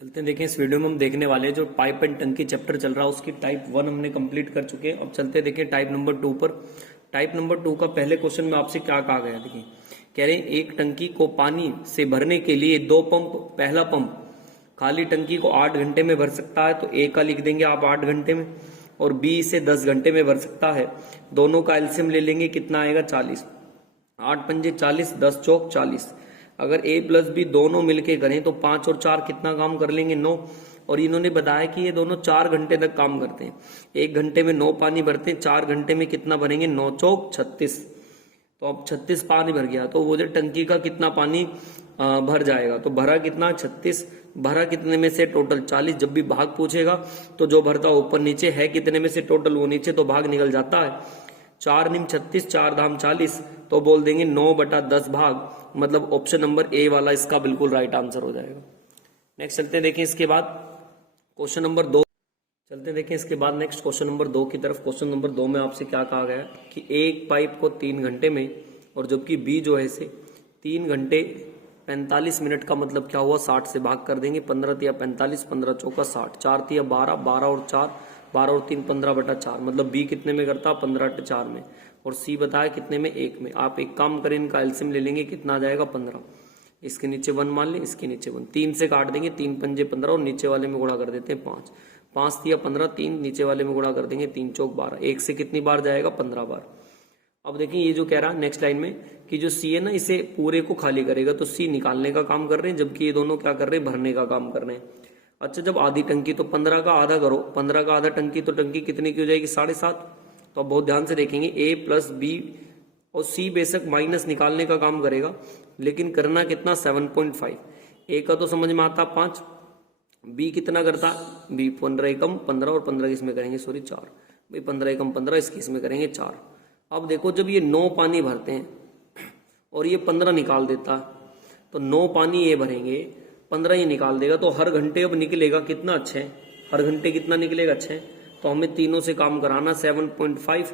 चलते हैं देखें। इस वीडियो में हम देखने वाले हैं जो पाइप एंड टंकी चैप्टर चल रहा है उसकी टाइप 1 हमने कंप्लीट कर चुके हैं। अब चलते देखें टाइप नंबर 2 पर। टाइप नंबर 2 का पहले क्वेश्चन में आपसे क्या कहा गया, देखिए कह रहे हैं एक टंकी को पानी से भरने के लिए दो पंप, पहला पंप खाली टंकी को 8 घंटे में भर सकता है, तो ए का लिख देंगे आप 8 घंटे में, और बी से 10 घंटे में भर सकता है। दोनों का एलसीएम ले लेंगे, कितना आएगा 40। 8 पंजे 40, 10 चौक 40। अगर ए प्लस बी दोनों मिलके करें तो 5 और 4 कितना काम कर लेंगे 9। और इन्होंने बताया कि ये दोनों 4 घंटे तक काम करते हैं। 1 घंटे में 9 पानी भरते हैं, 4 घंटे में कितना भरेंगे 9 चौक 36। तो अब 36 पानी भर गया, तो वो जो टंकी का कितना पानी भर जाएगा, तो भरा कितना 36, भरा कितने में से टोटल 40। जब भी भाग पूछेगा तो जो भरता ऊपर नीचे है कितने में से टोटल वो नीचे, तो भाग निकल जाता है। 4 निम 36, 4 धाम 40, तो बोल देंगे 9/10 भाग, मतलब ऑप्शन नंबर ए वाला इसका बिल्कुल राइट आंसर हो जाएगा। नेक्स्ट चलते देखें इसके बाद क्वेश्चन नंबर 2। चलते देखें इसके बाद नेक्स्ट क्वेश्चन नंबर 2 की तरफ। क्वेश्चन नंबर 2 में आपसे क्या कहा गया कि एक पाइप को 3 घंटे में, और जबकि बी जो है इसे 3 घंटे 45 मिनट का मतलब क्या हुआ 60 से भाग कर देंगे। 15 तिया 45, 15 चौका 60, 4 तिया 12, 12 और 4, 12 और 3 15/4, मतलब बी कितने में करता 15/4 में, और सी बताया कितने में 1 में। आप एक काम करें, इनका एलसीएम ले लेंगे, कितना आ जाएगा 15। इसके नीचे 1 मान लें, इसके नीचे 1, 3 से काट देंगे, 3 पंजे 15 और नीचे वाले में गुणा कर देते हैं 5, 5 तिया 15, 3 नीचे वाले में गुणा कर देंगे, 3 चौक 12, 1 से कितनी बार जाएगा 15 बार। अब देखिए ये जो कह रहा है नेक्स्ट लाइन में कि जो सी है ना इसे पूरे को खाली करेगा, तो सी निकालने का काम कर रहे हैं, जबकि ये दोनों क्या कर रहे हैं भरने का काम कर रहे हैं। अच्छा, जब आधी टंकी तो 15 का आधा करो, 15 का आधा टंकी, तो टंकी कितने की हो जाएगी 7.5। तो अब बहुत ध्यान से देखेंगे, ए प्लस बी और सी बेशक माइनस निकालने का काम करेगा, लेकिन करना कितना 7.5। ए का तो समझ में आता 5, बी कितना करता, बी 15 एकम 15 और 15 इसमें करेंगे 4 भाई, 15 एकम 15 इसकी इसमें करेंगे 4। अब देखो जब ये 9 पानी भरते हैं और ये 15 निकाल देता है, तो 9 पानी ये भरेंगे, 15 ये निकाल देगा, तो हर घंटे अब निकलेगा कितना 6, हर घंटे कितना निकलेगा 6। तो हमें तीनों से काम कराना 7.5,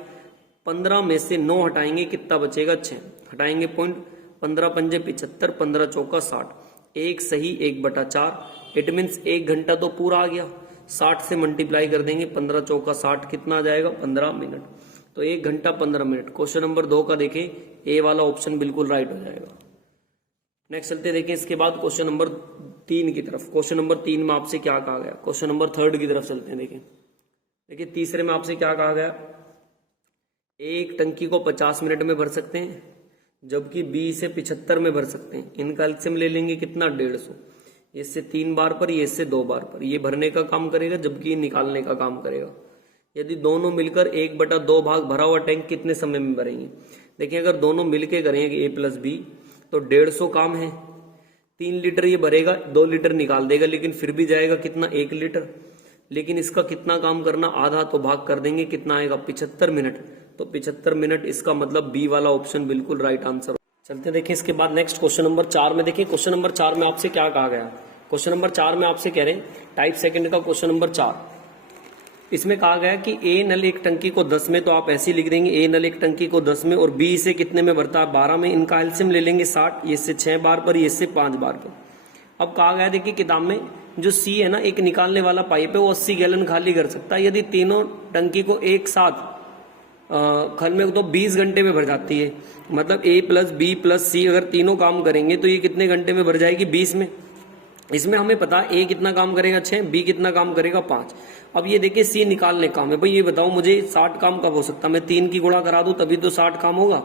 15 में से 9 हटाएंगे, कितना बचेगा 6, हटाएंगे पॉइंट, 15 पंजे 75, 15 चौका 60, 1 सही 1/4। इट मीन्स 1 घंटा तो पूरा आ गया, 60 से मल्टीप्लाई कर देंगे, 15 चौका 60, कितना आ जाएगा 15 मिनट। तो 1 घंटा 15 मिनट। क्वेश्चन नंबर 2 का देखें, ए वाला ऑप्शन बिल्कुल राइट हो जाएगा। नेक्स्ट चलते देखें इसके बाद क्वेश्चन नंबर 3 की तरफ। क्वेश्चन नंबर 3 में आपसे क्या कहा गया, क्वेश्चन नंबर 3 की तरफ चलते हैं। देखिए तीसरे में आपसे क्या कहा गया, एक टंकी को 50 मिनट में भर सकते हैं, जबकि बी से 75 में भर सकते हैं। इनका एलसीएम ले लेंगे कितना 150, इससे 3 बार पर, ये इससे 2 बार पर। ये भरने का काम करेगा, जबकि ये निकालने का काम करेगा। यदि दोनों मिलकर 1/2 भाग भरा हुआ टैंक कितने समय में भरेंगे। देखिए अगर दोनों मिलके करेंगे ए प्लस बी, तो 150 काम है, 3 लीटर ये भरेगा, 2 लीटर निकाल देगा, लेकिन फिर भी जाएगा कितना 1 लीटर। लेकिन इसका कितना काम करना आधा, तो भाग कर देंगे, कितना आएगा 75 मिनट। तो 75 मिनट, इसका मतलब बी वाला ऑप्शन बिल्कुल राइट आंसर। चलते देखें इसके बाद नेक्स्ट क्वेश्चन नंबर 4 में। देखिए क्वेश्चन नंबर 4 में आपसे क्या कहा गया, क्वेश्चन नंबर 4 में आपसे कह रहे हैं टाइप सेकंड का क्वेश्चन नंबर 4। इसमें कहा गया कि ए नल एक टंकी को 10 में, तो आप ऐसे ही लिख देंगे ए नल एक टंकी को 10 में, और बी से कितने में भरता है 12 में। इनका एलसीएम ले लेंगे 60, ये से 6 बार पर, ये से 5 बार पर। अब कहा गया देखिए किताब में जो सी है ना एक निकालने वाला पाइप है, वो 80 गैलन खाली कर सकता है। यदि तीनों टंकी को एक साथ खल में तो 20 घंटे में भर जाती है। मतलब ए प्लस बी प्लस सी अगर तीनों काम करेंगे तो ये कितने घंटे में भर जाएगी 20 में। इसमें हमें पता है ए कितना काम करेगा 6, बी कितना काम करेगा 5। अब ये देखिए सी निकालने काम है, भाई ये बताओ मुझे 60 काम कब हो सकता है, मैं 3 की गुणा करा दूं तभी तो 60 काम होगा।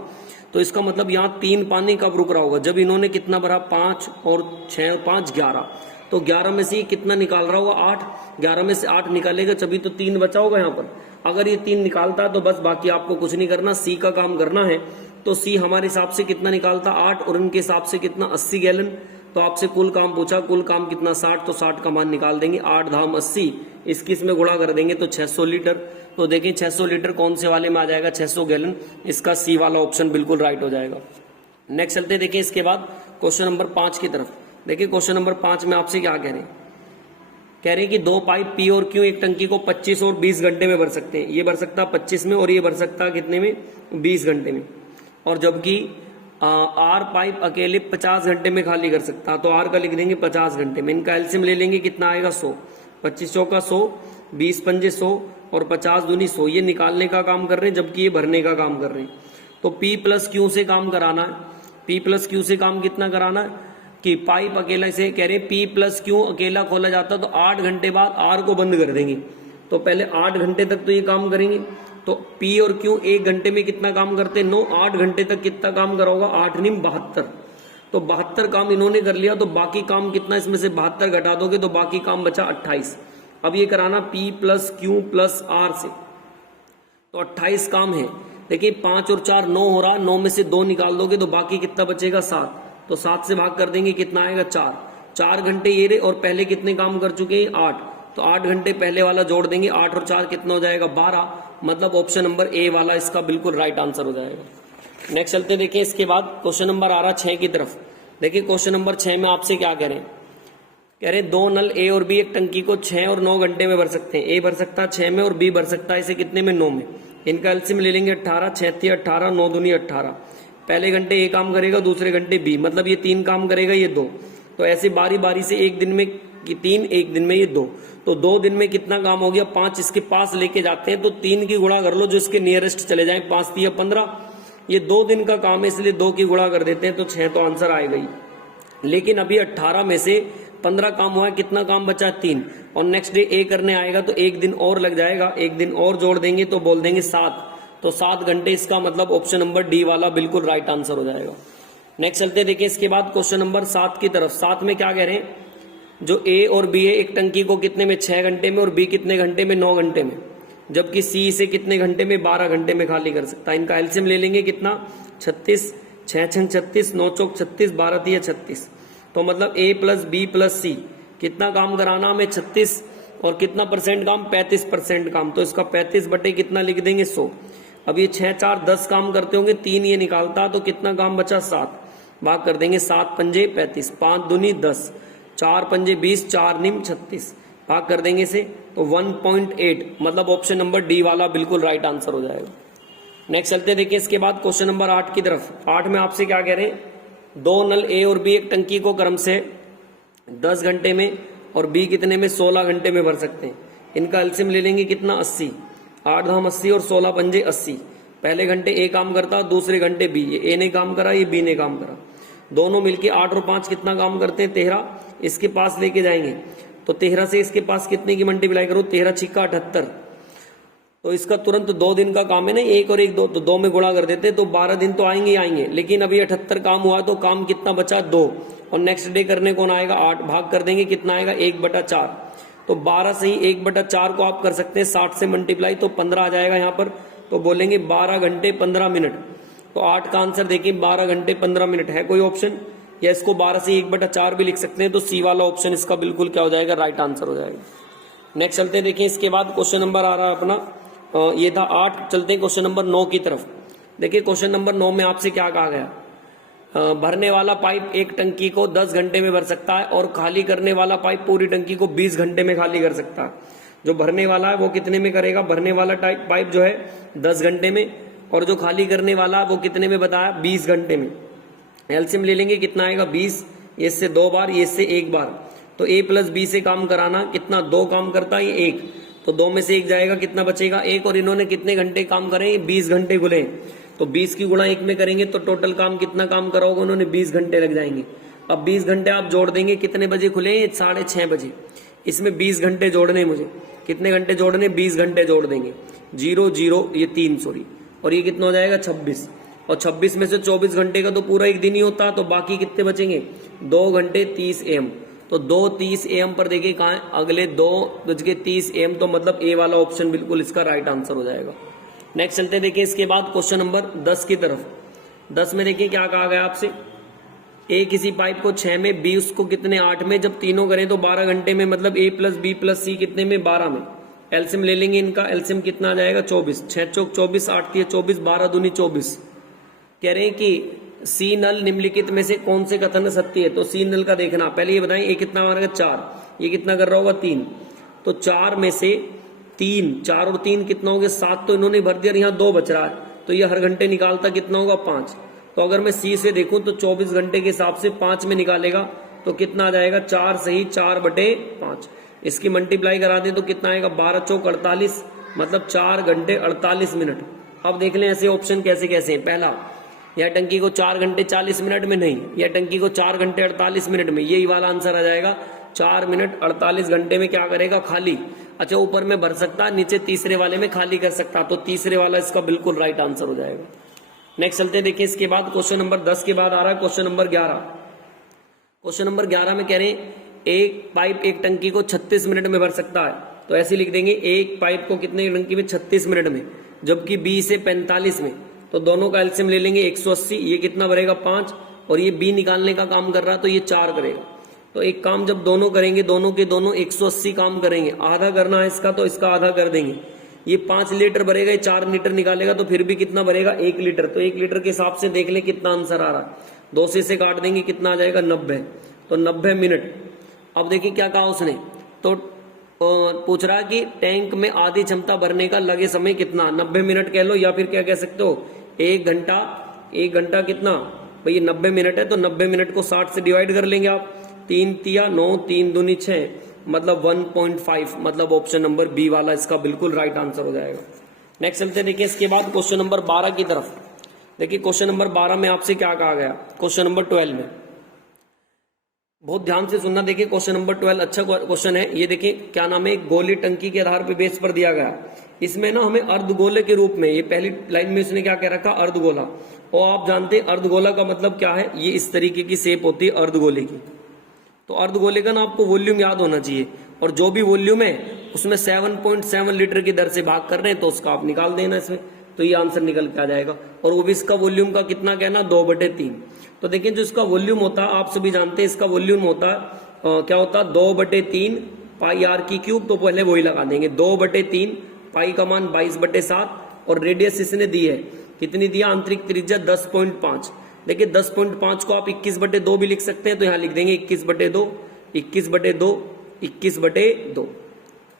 तो इसका मतलब यहाँ 3 पानी कब रुक रहा होगा, जब इन्होंने कितना भरा 5 और 6 और 5 11, तो 11 में से ये कितना निकाल रहा होगा 8, 11 में से 8 निकालेगा तभी तो 3 बचा होगा यहाँ पर। अगर ये 3 निकालता है तो बस बाकी आपको कुछ नहीं करना, सी का काम करना है। तो सी हमारे हिसाब से कितना निकालता 8, और उनके हिसाब से कितना 80 गैलन। तो आपसे कुल काम पूछा, कुल काम कितना 60, तो 60 का मान निकाल देंगे, 8 धाम 80, इसकी इसमें गुणा कर देंगे तो 600 लीटर। तो देखिए 600 लीटर कौन से वाले में आ जाएगा 600 गैलन, इसका सी वाला ऑप्शन बिल्कुल राइट हो जाएगा। नेक्स्ट चलते देखिए इसके बाद क्वेश्चन नंबर 5 की तरफ। देखिए क्वेश्चन नंबर 5 में आपसे क्या कह रहे हैं, कह रहे हैं कि 2 पाइप पी और क्यू एक टंकी को 25 और 20 घंटे में भर सकते हैं। ये भर सकता है 25 में, और ये भर सकता है कितने में 20 घंटे में। और जबकि आर पाइप अकेले 50 घंटे में खाली कर सकता है, तो आर का लिख देंगे 50 घंटे में। इनका एलसीएम ले लेंगे, कितना आएगा 100, 25 चौका 100, 20 पंजे 100 और 50 दूनी 100। ये निकालने का काम कर रहे हैं जबकि ये भरने का काम कर रहे हैं। तो P प्लस क्यू से काम कराना है। P प्लस क्यू से काम कितना कराना है कि पाइप अकेला, इसे कह रहे हैं P प्लस क्यू अकेला खोला जाता तो 8 घंटे बाद आर को बंद कर देंगे। तो पहले 8 घंटे तक तो ये काम करेंगे। तो P और Q 1 घंटे में कितना काम करते हैं 9, 8 घंटे तक कितना काम करा होगा 8 नीम 72। तो 72 काम इन्होंने कर लिया, तो बाकी काम कितना, इसमें से 72 घटा दोगे तो बाकी काम बचा 28। अब ये कराना P plus Q plus R से, तो 28 काम है। देखिए 5 और 4 9 हो रहा, 9 में से 2 निकाल दोगे तो बाकी कितना बचेगा 7। तो 7 से भाग कर देंगे, कितना आएगा 4। 4 घंटे ये रहे और पहले कितने काम कर चुके हैं 8, तो 8 घंटे पहले वाला जोड़ देंगे, 8 और 4 कितना हो जाएगा 12। मतलब ऑप्शन नंबर ए वाला इसका बिल्कुल राइट आंसर हो जाएगा। नेक्स्ट चलते देखिए, इसके बाद क्वेश्चन नंबर आ रहा 6 की तरफ। देखिए क्वेश्चन नंबर 6 में आपसे क्या कह रहे हैं, कह रहे हैं 2 नल ए और बी एक टंकी को 6 और 9 घंटे में भर सकते हैं। ए भर सकता है 6 में और बी भर सकता है इसे कितने में 9 में। इनका एलसीएम ले लेंगे 18, 6 18, 9 दूनी 18। पहले घंटे ए काम करेगा, दूसरे घंटे बी, मतलब ये 3 काम करेगा, ये 2। तो ऐसे बारी बारी से एक दिन में 3, एक दिन में ये 2। तो 2 दिन में कितना काम हो गया 5 इसके पास लेके जाते हैं, तो 3 की गुणा कर लो जो इसके नियरेस्ट चले जाए, 5 3 15। ये 2 दिन का काम है इसलिए 2 की गुणा कर देते हैं, तो 6 तो आंसर आएगा ही। लेकिन अभी 18 में से 15 काम हुआ है, कितना काम बचा 3। और नेक्स्ट डे ए करने आएगा तो 1 दिन और लग जाएगा, 1 दिन और जोड़ देंगे तो बोल देंगे 7। तो 7 घंटे, इसका मतलब ऑप्शन नंबर डी वाला बिल्कुल राइट आंसर हो जाएगा। नेक्स्ट चलते देखिए इसके बाद क्वेश्चन नंबर 7 की तरफ। 7 में क्या कह रहे हैं, जो ए और बी है एक टंकी को कितने में 6 घंटे में और बी कितने घंटे में 9 घंटे में, जबकि सी इसे कितने घंटे में 12 घंटे में खाली कर सकता है। इनका एलसीएम ले लेंगे, कितना 36, 6 6 36, 9 चौक 36, 12 3 36। तो मतलब ए प्लस बी प्लस सी कितना काम कराना हमें 36 और कितना परसेंट काम 35% काम, तो इसका 35 बटे कितना लिख देंगे 100। अब ये 6 4 10 काम करते होंगे, 3 ये निकालता तो कितना काम बचा 7। भाग कर देंगे 7 पंजे 35, 5 दूनी 10, 4 पंजे 20, 4 निम 36। भाग कर देंगे इसे तो 1.8, मतलब ऑप्शन नंबर डी वाला बिल्कुल राइट आंसर हो जाएगा। नेक्स्ट चलते देखिए इसके बाद क्वेश्चन नंबर 8 की तरफ। 8 में आपसे क्या कह रहे हैं, 2 नल ए और बी एक टंकी को क्रम से 10 घंटे में और बी कितने में 16 घंटे में भर सकते हैं। इनका एलसीएम ले लेंगे, कितना 80, 8 धाम 80 और 16 पंजे 80। पहले घंटे ए काम करता, दूसरे घंटे बी। ये ए ने काम करा, ये बी ने काम करा, दोनों मिलके 8 और 5 कितना काम करते हैं 13। इसके पास लेके जाएंगे तो 13 से इसके पास कितने की मल्टीप्लाई करो, 13 छिक्का 78। तो इसका तुरंत 2 दिन का काम है ना, 1 और 1 2, तो 2 में गुणा कर देते तो 12 दिन तो आएंगे ही आएंगे। लेकिन अभी 78 काम हुआ तो काम कितना बचा 2, और नेक्स्ट डे करने कौन आएगा 8। भाग कर देंगे, कितना आएगा 1/4। तो 12 से ही 1/4 को आप कर सकते हैं 60 से मल्टीप्लाई, तो 15 आ जाएगा यहाँ पर। तो बोलेंगे 12 घंटे 15 मिनट। तो 8 का आंसर देखिए 12 घंटे 15 मिनट है कोई ऑप्शन, या इसको 12 से 1/4 भी लिख सकते हैं। तो सी वाला ऑप्शन इसका बिल्कुल क्या हो जाएगा, राइट आंसर हो जाएगा। नेक्स्ट चलते हैं देखिए इसके बाद क्वेश्चन नंबर आ रहा है अपना, ये था 8। चलते हैं क्वेश्चन नंबर 9 की तरफ। देखिए क्वेश्चन नंबर 9 में आपसे क्या कहा गया, भरने वाला पाइप एक टंकी को 10 घंटे में भर सकता है और खाली करने वाला पाइप पूरी टंकी को 20 घंटे में खाली कर सकता है। जो भरने वाला है वो कितने में करेगा, भरने वाला पाइप जो है 10 घंटे में, और जो खाली करने वाला वो कितने में बताया 20 घंटे में। एलसीएम ले लेंगे, कितना आएगा 20, ये से 2 बार, ये से 1 बार। तो ए प्लस बी से काम कराना, कितना 2 काम करता है, ये 1, तो 2 में से 1 जाएगा, कितना बचेगा 1। और इन्होंने कितने घंटे काम करे, 20 घंटे गुले, तो 20 की गुणा 1 में करेंगे तो टोटल काम कितना काम करा होगा उन्होंने, 20 घंटे लग जाएंगे। अब 20 घंटे आप जोड़ देंगे, कितने बजे खुले, 6:30 बजे। इसमें 20 घंटे जोड़ने, मुझे कितने घंटे जोड़ने, 20 घंटे जोड़ देंगे, 0 0 ये 3 सॉरी, और ये कितना हो जाएगा 26। और 26 में से 24 घंटे का तो पूरा एक दिन ही होता, तो बाकी कितने बचेंगे 2 घंटे 30 AM। तो 2:30 AM पर देखिए कहाँ है, अगले 2:30 AM, तो मतलब ए वाला ऑप्शन बिल्कुल इसका राइट आंसर हो जाएगा। नेक्स्ट चलते हैं देखिए इसके बाद क्वेश्चन नंबर 10 की तरफ। 10 में देखिए क्या कहा गया आपसे, ए किसी पाइप को 6 में, बी उसको कितने 8 में, जब तीनों करें तो 12 घंटे में, मतलब ए प्लस बी प्लस सी कितने में 12 में। एलसीएम ले लेंगे, इनका एलसीएम कितना आ जाएगा 24, 6 चौक 24, 8 3 24, 12 दूनी 24। कह रहे हैं कि सी नल निम्नलिखित में से कौन से कथन सत्य है। तो सी नल का देखना, पहले ये बताएं, ए कितना मारेगा 4, ये कितना कर रहा होगा 3, तो 4 में से 3, 4 और 3 कितना हो गया 7, तो इन्होंने भर दिया, यहाँ 2 बच रहा है, तो ये हर घंटे निकालता कितना होगा 5। तो अगर मैं सी से देखूं तो 24 घंटे के हिसाब से 5 में निकालेगा तो कितना आ जाएगा, 4 सही 4/5। इसकी मल्टीप्लाई करा दें तो कितना आएगा, 12 चौक 48, मतलब 4 घंटे 48 मिनट। अब देख लें ऐसे ऑप्शन कैसे कैसे हैं। पहला, यह टंकी को 4 घंटे 40 मिनट में, नहीं, यह टंकी को 4 घंटे 48 मिनट में, यही वाला आंसर आ जाएगा। 4 मिनट 48 घंटे में क्या करेगा, खाली। अच्छा, ऊपर में भर सकता, नीचे तीसरे वाले में खाली कर सकता, तो तीसरे वाला इसका बिल्कुल राइट आंसर हो जाएगा। नेक्स्ट चलते देखिए, इसके बाद क्वेश्चन नंबर 10 के बाद आ रहा है क्वेश्चन नंबर 11। क्वेश्चन नंबर 11 में कह रहे हैं एक पाइप एक टंकी को 36 मिनट में भर सकता है। तो ऐसे लिख देंगे, एक पाइप को कितने टंकी में, 36 मिनट में, जबकि बी से 45 में। तो दोनों का एलसीएम ले लेंगे 180, ये कितना भरेगा 5, और ये बी निकालने का काम कर रहा है तो ये 4 करेगा। तो एक काम जब दोनों करेंगे, दोनों के दोनों 180 काम करेंगे, आधा करना है इसका तो इसका आधा कर देंगे। ये 5 लीटर भरेगा, ये 4 लीटर निकालेगा तो फिर भी कितना भरेगा, 1 लीटर। तो 1 लीटर के हिसाब से देख ले कितना आंसर आ रहा है। 2 से इसे काट देंगे, कितना आ जाएगा 90, तो 90 मिनट। अब देखिए क्या कहा उसने, तो पूछ रहा कि टैंक में आधी क्षमता भरने का लगे समय कितना, 90 मिनट कह लो, या फिर क्या कह सकते हो 1 घंटा। 1 घंटा कितना भाई, ये 90 मिनट है, तो 90 मिनट को 60 से डिवाइड कर लेंगे आप, 3 तिया 9, 3 दूनी 6, मतलब 1.5, मतलब ऑप्शन नंबर बी वाला इसका बिल्कुल राइट आंसर हो जाएगा। नेक्स्ट चलते देखिए, इसके बाद क्वेश्चन नंबर 12 की तरफ। देखिए क्वेश्चन नंबर 12 में आपसे क्या कहा गया, क्वेश्चन नंबर 12 में बहुत ध्यान से सुनना। देखिए क्वेश्चन नंबर 12 अच्छा क्वेश्चन है। ये देखिए क्या नाम है, गोली टंकी के आधार पे बेस पर दिया गया। इसमें ना हमें अर्धगोले के रूप में, ये पहली लाइन में इसने क्या कह रखा, अर्धगोला। और आप जानते हैं अर्धगोला का मतलब क्या है, ये इस तरीके की शेप होती है अर्धगोले की। तो अर्धगोले का ना आपको वॉल्यूम याद होना चाहिए, और जो भी वॉल्यूम है उसमें 7.7 लीटर की दर से भाग कर रहे हैं, तो उसका आप निकाल देना इसमें, तो ये आंसर निकल के आ जाएगा। और वो भी इसका वॉल्यूम का कितना कहना, 2/3। तो देखिए जो इसका वॉल्यूम होता है, आप सभी जानते हैं इसका वॉल्यूम होता है क्या होता है, 2/3 पाई आर की क्यूब। तो पहले वही लगा देंगे, 2/3 पाई का मान 22/7, और रेडियस इसने दी है कितनी दिया, आंतरिक त्रिज्या 10.5। देखिए 10.5 को आप 21/2 भी लिख सकते हैं, तो यहां लिख देंगे 21/2, 21/2, 21/2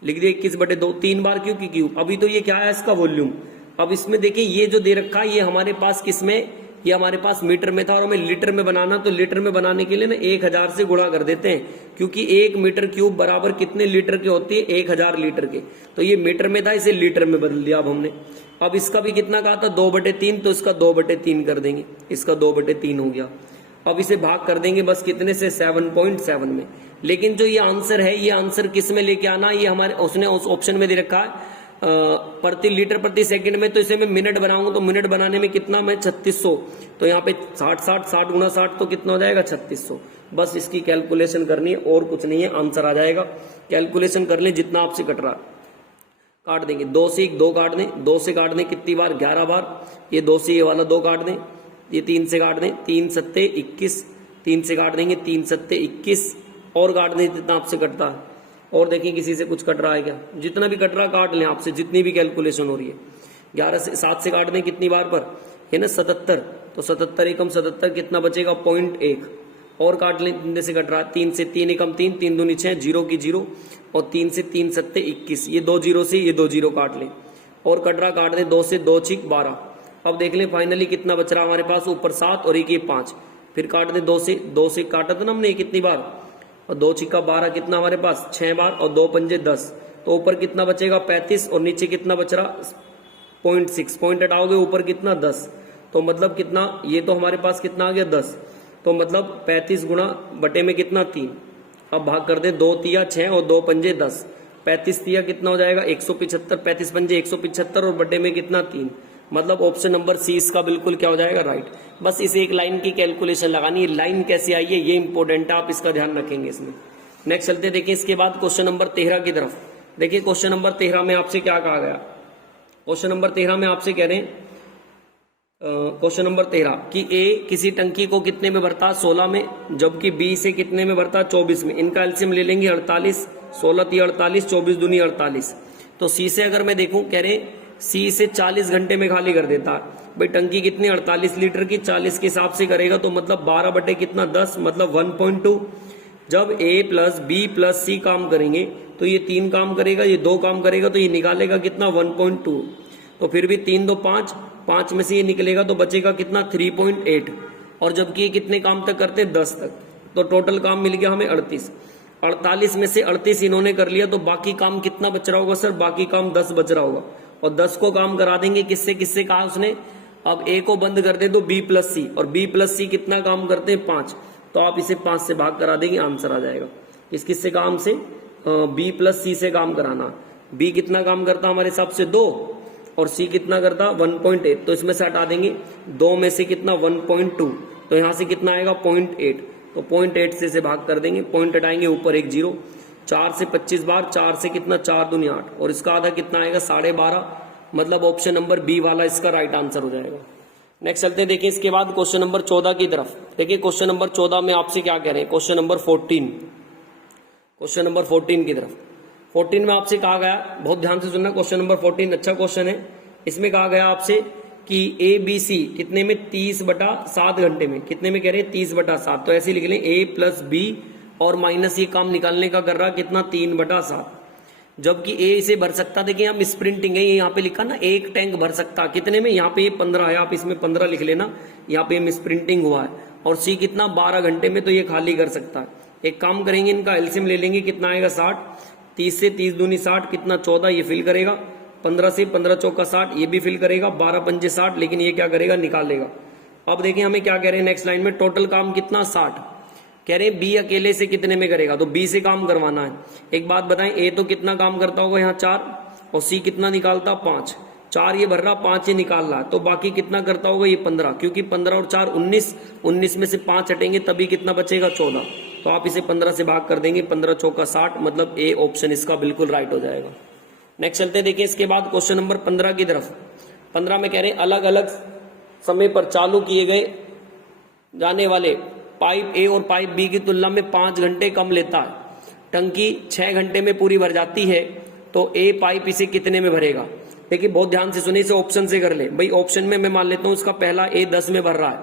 लिख दिया, 21/2, 3 बार क्यों की क्यूब। अभी तो ये क्या है, इसका वॉल्यूम। अब इसमें देखिए ये जो दे रखा है, ये हमारे पास किसमें, ये हमारे पास मीटर में था, और हमें लीटर में बनाना, तो लीटर में बनाने के लिए ना 1000 से गुणा कर देते हैं, क्योंकि 1 मीटर क्यूब बराबर कितने लीटर के होती है, 1000 लीटर के। तो ये मीटर में था, इसे लीटर में बदल दिया अब हमने। अब इसका भी कितना कहा था, 2/3, तो इसका 2/3 कर देंगे, इसका 2/3 हो गया। अब इसे भाग कर देंगे बस कितने से, 7.7 में। लेकिन जो ये आंसर है, ये आंसर किस में लेके आना, ये हमारे उसने उस ऑप्शन में दे रखा है प्रति लीटर प्रति सेकंड में। तो इसे मैं मिनट बनाऊंगा, तो मिनट बनाने में कितना, मैं 3600, तो यहाँ पे 60 गुणा 60 तो कितना हो जाएगा, 3600। बस इसकी कैलकुलेशन करनी है, और कुछ नहीं है, आंसर आ जाएगा। कैलकुलेशन कर ले जितना आपसे कट रहा, काट देंगे। 2 से 2 काट दें, 2 से काट दें कितनी बार, 11 बार। ये 2 से ये वाला 2 काट दें, ये 3 से काट दें, 3 सत्ते 21, 3 से काट देंगे, 3 सत्ते 21, और काट दें जितना आपसे कटता है। और देखिए किसी से कुछ कट रहा है क्या, जितना भी कट रहा काट लें आपसे, जितनी भी कैलकुलेशन हो रही है। 7 से काट दें कितनी बार पर, है ना 77, तो 77 एकम 77 कितना बचेगा, 0.1, और काट लें जितने से कट रहा है। 3 से 3 एकम 3, 3 दूनी 6, 0 की 0, और 3 से 3 सत्ते 21, ये 2 0 से ये 2 0 काट लें, और कट रहा काट दें, 2 से 2 6 12। अब देख लें फाइनली कितना बच रहा हमारे पास, ऊपर 7 और एक ये 5, फिर काट दें 2 से काटा था ना हमने, कितनी बार, और 2 छिक्का 12 कितना हमारे पास, 6 बार, और 2 पंजे 10, तो ऊपर कितना बचेगा 35, और नीचे कितना बच रहा 0.6, पॉइंट हटाओगे ऊपर कितना 10, तो मतलब कितना, ये तो हमारे पास कितना आ गया 10, तो मतलब 35 गुणा बटे में कितना 3। अब भाग कर दे, 2 तिया 6 और 2 पंजे 10, 35 तिया कितना हो जाएगा 175, 35 पंजे 175, और बटे में कितना 3, मतलब ऑप्शन नंबर सी इसका बिल्कुल क्या हो जाएगा, राइट। बस इसे एक लाइन की कैलकुलेशन लगानी है, लाइन कैसे आई है ये इंपॉर्टेंट है, आप इसका ध्यान रखेंगे इसमें। नेक्स्ट चलते देखिए इसके बाद क्वेश्चन नंबर 13 की तरफ। देखिए क्वेश्चन नंबर 13 में आपसे क्या कहा गया, क्वेश्चन नंबर 13 में आपसे कह रहे हैं, क्वेश्चन नंबर 13 कि ए किसी टंकी को कितने में भरता, 16 में, जबकि बी से कितने में भरता, 24 में। इनका एलसीएम ले लेंगे 48, 16 × 48, 24 दूनी 48। तो सी से अगर मैं देखूं, कह रहे सी से 40 घंटे में खाली कर देता है। भाई टंकी कितनी 48 लीटर की, 40 के हिसाब से करेगा तो मतलब 12 बटे कितना 10, मतलब 1.2। जब ए प्लस बी प्लस सी काम करेंगे तो ये 3 काम करेगा, ये 2 काम करेगा, तो ये निकालेगा कितना 1.2। तो फिर भी 3 2 5, 5 में से ये निकलेगा तो बचेगा कितना 3.8, और जबकि ये कितने काम तक करते हैं 10 तक, तो टोटल काम मिल गया हमें 38। 48 में से 38 इन्होंने कर लिया, तो बाकी काम कितना बच रहा होगा सर, बाकी काम 10 बच रहा होगा, और 10 को काम करा देंगे किससे किससे कहा उसने, अब ए को बंद कर दे तो बी प्लस सी, और बी प्लस सी कितना काम करते हैं 5, तो आप इसे 5 से भाग करा देंगे, आंसर आ जाएगा। किससे काम से, बी प्लस सी से काम कराना। बी कितना काम करता हमारे हिसाब से 2, और सी कितना करता 1.8, तो इसमें से हटा देंगे 2 में से कितना 1.2, तो यहां से कितना आएगा 0.8, तो 0.8 से भाग कर देंगे, पॉइंट हटाएंगे ऊपर एक 0, 4 से 25 बार, 4 से कितना 4 दूनी 8, और इसका आधा कितना आएगा 12.5, मतलब ऑप्शन नंबर बी वाला इसका राइट आंसर हो जाएगा। नेक्स्ट चलते हैं, देखिए इसके बाद क्वेश्चन नंबर 14 की तरफ। देखिए क्वेश्चन नंबर 14 में आपसे क्या कह रहे हैं, क्वेश्चन नंबर 14, क्वेश्चन नंबर 14 की तरफ। 14 में आपसे कहा गया, बहुत ध्यान से सुनना, क्वेश्चन नंबर 14 अच्छा क्वेश्चन है। इसमें कहा गया आपसे कि ए बी सी कितने में 30/7 घंटे में, कितने में कह रहे हैं 30/7, तो ऐसे लिख लें ए प्लस बी और माइनस ये काम निकालने का कर रहा कितना 3/7, जबकि ए इसे भर सकता, देखिए हम स्प्रिंटिंग है, यहाँ पे लिखा ना एक टैंक भर सकता, कितने में, यहाँ पे ये 15 है, आप इसमें 15 लिख लेना, यहाँ पे हम स्प्रिंटिंग हुआ है, और सी कितना 12 घंटे में, तो ये खाली कर सकता है। एक काम करेंगे, इनका एलसीएम ले लेंगे, कितना आएगा 60, 30 से 30 दूनी 60, कितना 14, ये फिल करेगा, 15 से 15 चौका 60, ये भी फिल करेगा, 12 पंजे 60, लेकिन ये क्या करेगा निकालेगा। अब देखिए हमें क्या कह रहे हैं नेक्स्ट लाइन में, टोटल काम कितना 60, कह रहे हैं बी अकेले से कितने में करेगा, तो बी से काम करवाना है। एक बात बताएं, ए तो कितना काम करता होगा यहाँ 4, और सी कितना निकालता 5, 4 ये भर रहा, 5 ये निकाल रहा, तो बाकी कितना करता होगा ये 15, क्योंकि 15 और 4 19, 19 में से 5 हटेंगे तभी कितना बचेगा 14, तो आप इसे 15 से भाग कर देंगे, 15 चौका 60, मतलब ए ऑप्शन इसका बिल्कुल राइट हो जाएगा। नेक्स्ट चलते देखिए इसके बाद क्वेश्चन नंबर 15 की तरफ। 15 में कह रहे हैं अलग अलग समय पर चालू किए गए जाने वाले पाइप ए और पाइप बी की तुलना में 5 घंटे कम लेता है, टंकी 6 घंटे में पूरी भर जाती है, तो ए पाइप इसे कितने में भरेगा। देखिए बहुत ध्यान से सुनिए, इसे ऑप्शन से कर ले भाई। ऑप्शन में मैं मान लेता हूं उसका पहला ए 10 में भर रहा है,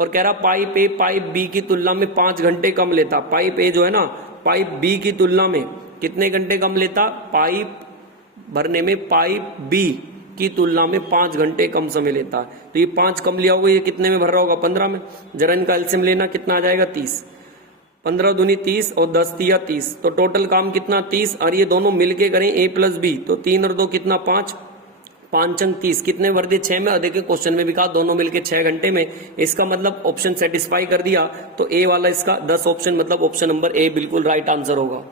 और कह रहा पाइप ए पाइप बी की तुलना में 5 घंटे कम लेता। पाइप ए जो है ना, पाइप बी की तुलना में कितने घंटे कम लेता, पाइप भरने में पाइप बी की तुलना में 5 घंटे कम समय लेता है, तो ये 5 कम लिया होगा, ये कितने में भर रहा होगा 15 में। जरा इनका एलसीएम लेना, कितना आ जाएगा 30, 15 दूनी 30 और 10 दिया 30, तो टोटल काम कितना 30, और ये दोनों मिलके करें ए प्लस बी, तो 3 और 2 कितना 5, 5 अंक 30, कितने भर दिए 6 में। और देखिए क्वेश्चन में भी कहा दोनों मिलके 6 घंटे में, इसका मतलब ऑप्शन सेटिस्फाई कर दिया, तो ए वाला इसका 10 ऑप्शन, मतलब ऑप्शन नंबर ए बिल्कुल राइट आंसर होगा।